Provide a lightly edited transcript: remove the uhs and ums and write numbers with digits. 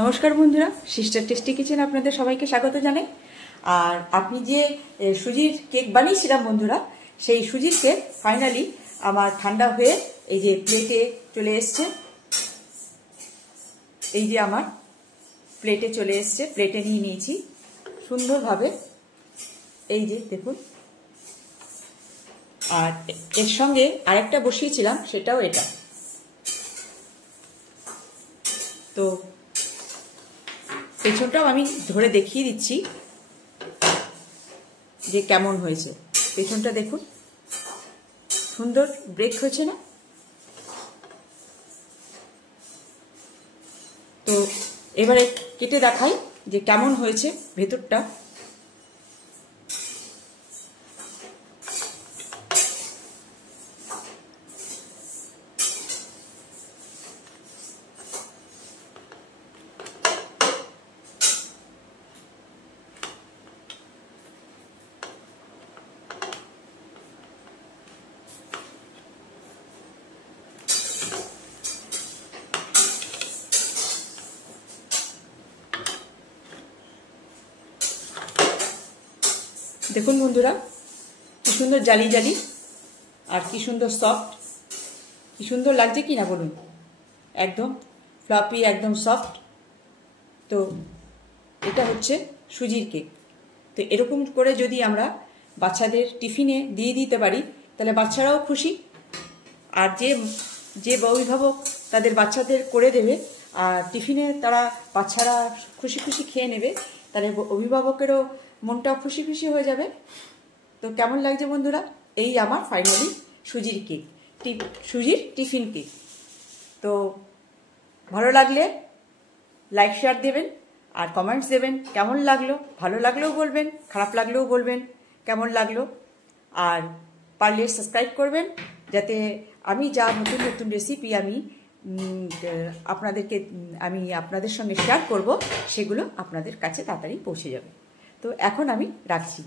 নমস্কার বন্ধুরা, sister tasty kitchen আপনাদের সবাইকে স্বাগত জানাই। আর আপনি যে সুজির কেক বানিয়েছিলাম বন্ধুরা, সেই সুজির কেক ফাইনালি আমার ঠান্ডা হয়ে এই যে প্লেটে চলে এসছে। এই যে আমার প্লেটে চলে এসছে, প্লেটে নিয়ে নিয়েছি সুন্দরভাবে। এই যে দেখুন, আর এর সঙ্গে আরেকটা বসিয়েছিলাম, সেটাও এটা। তো পেছনটাও আমি ধরে দেখিয়ে দিচ্ছি যে কেমন হয়েছে। পেছনটা দেখুন, সুন্দর ব্রেক হয়েছে না? তো এবারে কেটে দেখাই যে কেমন হয়েছে ভেতরটা। দেখুন বন্ধুরা, কি সুন্দর জালি জালি আর কি সুন্দর সফট, কি সুন্দর লাগছে কি না বলুন। একদম ফ্লাফি, একদম সফট। তো এটা হচ্ছে সুজির কেক। তো এরকম করে যদি আমরা বাচ্চাদের টিফিনে দিয়ে দিতে পারি, তাহলে বাচ্চারাও খুশি। আর যে অভিভাবক তাদের বাচ্চাদের করে দেবে আর টিফিনে তারা বাচ্চারা খুশি খুশি খেয়ে নেবে, তাহলে অভিভাবকেরও মনটাও খুশি খুশি হয়ে যাবে। তো কেমন লাগছে বন্ধুরা? এই আমার ফাইনালি সুজির কেক, সুজির টিফিন কেক। তো ভালো লাগলে লাইক শেয়ার দেবেন আর কমেন্টস দেবেন কেমন লাগলো। ভালো লাগলেও বলবেন, খারাপ লাগলেও বলবেন কেমন লাগলো। আর পারলে সাবস্ক্রাইব করবেন, যাতে আমি যা নতুন নতুন রেসিপি আমি আপনাদের সঙ্গে শেয়ার করব, সেগুলো আপনাদের কাছে তাড়াতাড়ি পৌঁছে যাবে। তো এখন আমি রাখছি।